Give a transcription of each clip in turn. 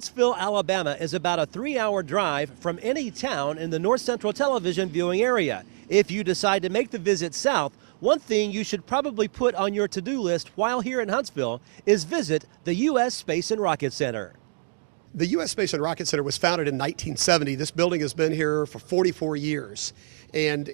Huntsville, Alabama is about a 3-hour drive from any town in the North Central television viewing area. If you decide to make the visit south, one thing you should probably put on your to-do list while here in Huntsville is visit the U.S. Space and Rocket Center. The U.S. Space and Rocket Center was founded in 1970. This building has been here for 44 years. And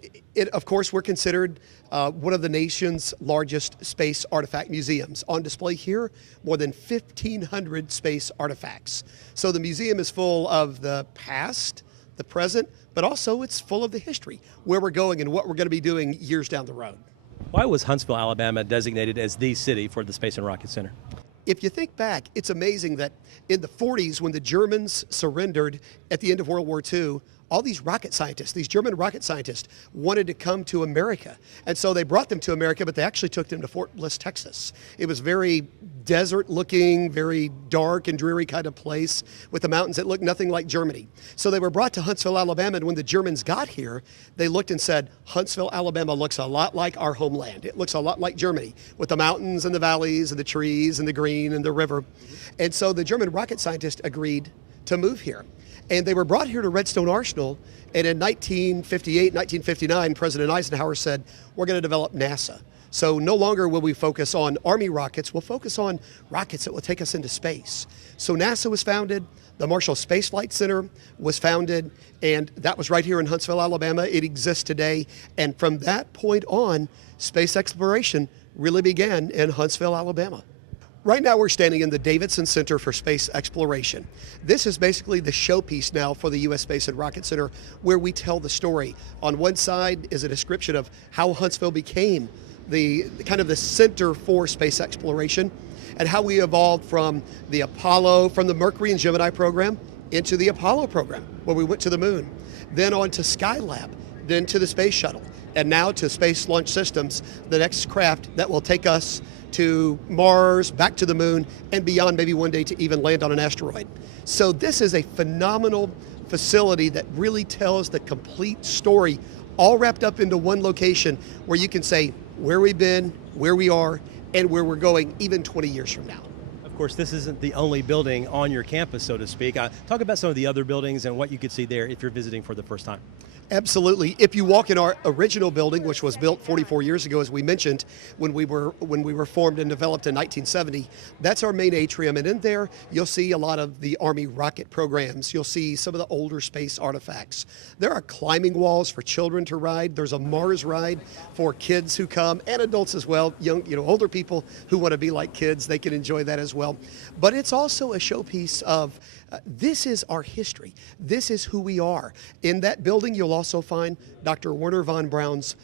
of course, we're considered one of the nation's largest space artifact museums. On display here, more than 1,500 space artifacts. So the museum is full of the past, the present, but also it's full of the history, where we're going and what we're going to be doing years down the road. Why was Huntsville, Alabama designated as the city for the Space and Rocket Center? If you think back, it's amazing that in the 40s, when the Germans surrendered at the end of World War II, all these rocket scientists, these German rocket scientists, wanted to come to America. And so they brought them to America, but they actually took them to Fort Bliss, Texas. It was very desert-looking, very dark and dreary kind of place with the mountains that looked nothing like Germany. So they were brought to Huntsville, Alabama, and when the Germans got here, they looked and said, Huntsville, Alabama looks a lot like our homeland. It looks a lot like Germany, with the mountains and the valleys and the trees and the green and the river. And so the German rocket scientists agreed to move here. And they were brought here to Redstone Arsenal, and in 1958, 1959, President Eisenhower said, we're going to develop NASA. So no longer will we focus on Army rockets, we'll focus on rockets that will take us into space. So NASA was founded, the Marshall Space Flight Center was founded, and that was right here in Huntsville, Alabama. It exists today, and from that point on, space exploration really began in Huntsville, Alabama. Right now we're standing in the Davidson Center for Space Exploration. This is basically the showpiece now for the U.S. Space and Rocket Center, where we tell the story. On one side is a description of how Huntsville became the kind of the center for space exploration and how we evolved from the Mercury and Gemini program into the Apollo program, where we went to the moon, then on to Skylab, then to the space shuttle, and now to Space Launch Systems, the next craft that will take us to Mars, back to the moon, and beyond, maybe one day to even land on an asteroid. So this is a phenomenal facility that really tells the complete story, all wrapped up into one location where you can say where we've been, where we are, and where we're going even 20 years from now. Of course, this isn't the only building on your campus, so to speak. Talk about some of the other buildings and what you could see there if you're visiting for the first time. Absolutely. If you walk in our original building, which was built 44 years ago, as we mentioned, when we were formed and developed in 1970, that's our main atrium. And in there, you'll see a lot of the Army rocket programs. You'll see some of the older space artifacts. There are climbing walls for children to ride. There's a Mars ride for kids who come, and adults as well. Older people who want to be like kids, they can enjoy that as well. But it's also a showpiece of this is our history. This is who we are. In that building, you'll also find Dr. Wernher von Braun's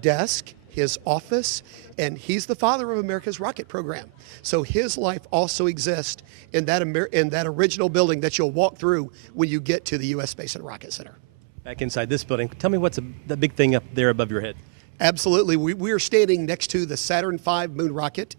desk, his office, and he's the father of America's rocket program. So his life also exists in that original building that you'll walk through when you get to the U.S. Space and Rocket Center. Back inside this building, tell me what's the big thing up there above your head? Absolutely. We are standing next to the Saturn V moon rocket.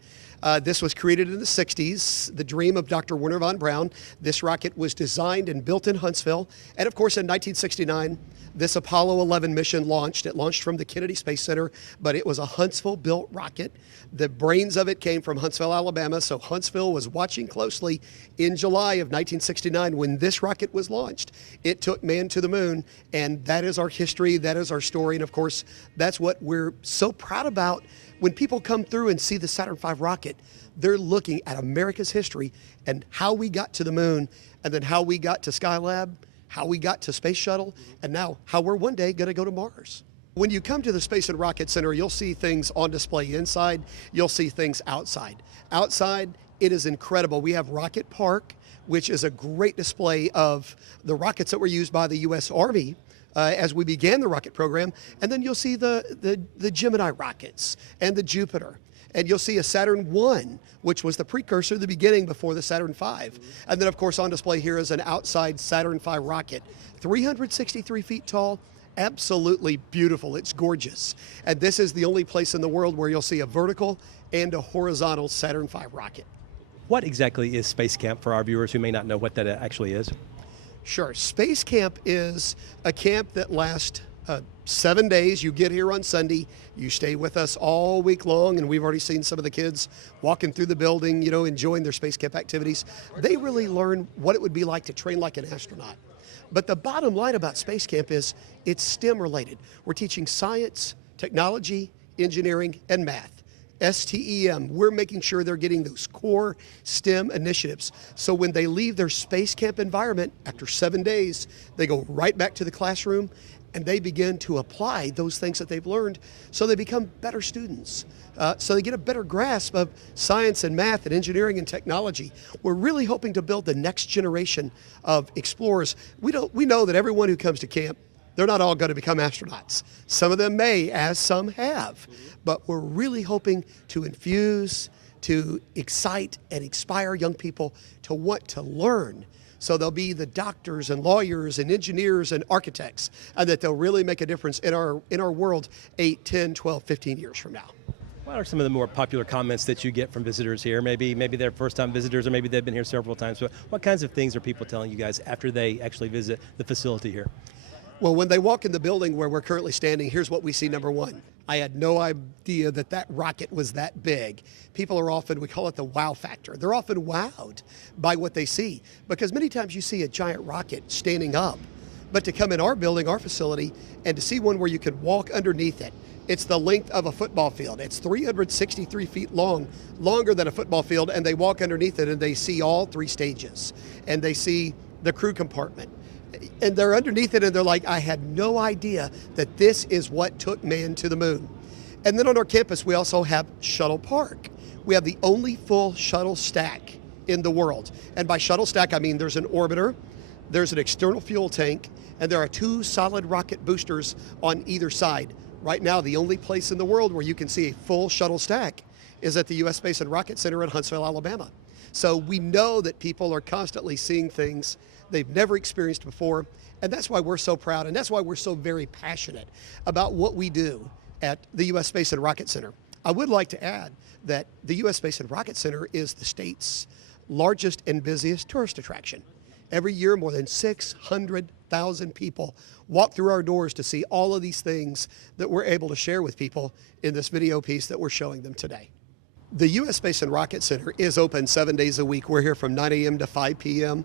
This was created in the 60s, the dream of Dr. Wernher von Braun. This rocket was designed and built in Huntsville. And of course, in 1969, this Apollo 11 mission launched. It launched from the Kennedy Space Center, but it was a Huntsville-built rocket. The brains of it came from Huntsville, Alabama, so Huntsville was watching closely in July of 1969 when this rocket was launched. It took man to the moon, and that is our history, that is our story, and of course, that's what we're so proud about. When people come through and see the Saturn V rocket, they're looking at America's history and how we got to the moon, and then how we got to Skylab, how we got to Space Shuttle, and now how we're one day going to go to Mars. When you come to the Space and Rocket Center, you'll see things on display inside, you'll see things outside. Outside, it is incredible. We have Rocket Park, which is a great display of the rockets that were used by the U.S. Army as we began the rocket program. And then you'll see the Gemini rockets and the Jupiter. And you'll see a Saturn I, which was the precursor, the beginning before the Saturn V. And then, of course, on display here is an outside Saturn V rocket, 363 feet tall, absolutely beautiful. It's gorgeous. And this is the only place in the world where you'll see a vertical and a horizontal Saturn V rocket. What exactly is Space Camp for our viewers who may not know what that actually is? Sure. Space Camp is a camp that lasts 7 days. You get here on Sunday, you stay with us all week long, and we've already seen some of the kids walking through the building, enjoying their space camp activities. They really learn what it would be like to train like an astronaut. But the bottom line about space camp is it's STEM related. We're teaching science, technology, engineering, and math. STEM, we're making sure they're getting those core STEM initiatives. So when they leave their space camp environment after 7 days, they go right back to the classroom and they begin to apply those things that they've learned, so they become better students. So they get a better grasp of science and math and engineering and technology. We're really hoping to build the next generation of explorers. We know that everyone who comes to camp, they're not all going to become astronauts. Some of them may, as some have. But we're really hoping to infuse, to excite and inspire young people to want to learn. So they'll be the doctors and lawyers and engineers and architects, and that they'll really make a difference in our world 8, 10, 12, 15 years from now. What are some of the more popular comments that you get from visitors here? Maybe they're first-time visitors, or maybe they've been here several times. But what kinds of things are people telling you guys after they actually visit the facility here? Well, when they walk in the building where we're currently standing, here's what we see. Number one, I had no idea that rocket was that big. People are often, we call it the wow factor. They're often wowed by what they see, because many times you see a giant rocket standing up, but to come in our building, our facility, and to see one where you can walk underneath it, it's the length of a football field. It's 363 feet long, longer than a football field, and they walk underneath it and they see all 3 stages, and they see the crew compartment. And they're underneath it and they're like, I had no idea that this is what took man to the moon. And then on our campus, we also have Shuttle Park. We have the only full shuttle stack in the world. And by shuttle stack, I mean there's an orbiter, there's an external fuel tank, and there are 2 solid rocket boosters on either side. Right now, the only place in the world where you can see a full shuttle stack is at the U.S. Space and Rocket Center in Huntsville, Alabama. So we know that people are constantly seeing things they've never experienced before, and that's why we're so proud, and that's why we're so very passionate about what we do at the U.S. Space and Rocket Center. I would like to add that the U.S. Space and Rocket Center is the state's largest and busiest tourist attraction. Every year, more than 600,000 people walk through our doors to see all of these things that we're able to share with people in this video piece that we're showing them today. The U.S. Space and Rocket Center is open 7 days a week. We're here from 9 a.m. to 5 p.m.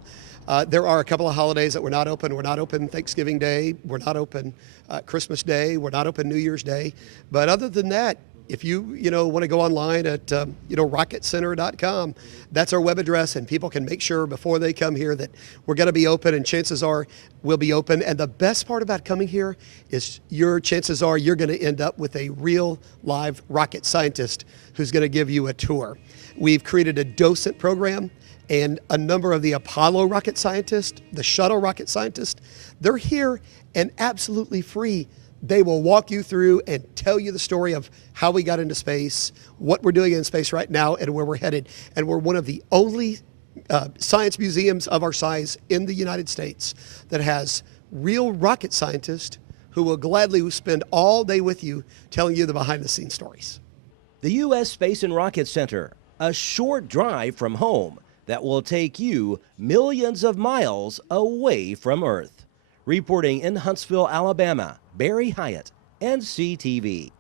There are a couple of holidays that we're not open. We're not open Thanksgiving Day. We're not open Christmas Day. We're not open New Year's Day. But other than that, if you want to go online at rocketcenter.com, that's our web address, and people can make sure before they come here that we're going to be open, and chances are we'll be open. And the best part about coming here is chances are you're going to end up with a real live rocket scientist who's going to give you a tour. We've created a docent program, and a number of the Apollo rocket scientists, the shuttle rocket scientists, they're here and absolutely free. They will walk you through and tell you the story of how we got into space, what we're doing in space right now, and where we're headed. And we're one of the only science museums of our size in the United States that has real rocket scientists who will gladly spend all day with you telling you the behind-the-scenes stories. The U.S. Space and Rocket Center, a short drive from home that will take you millions of miles away from Earth. Reporting in Huntsville, Alabama, Barry Hiett, NCTV.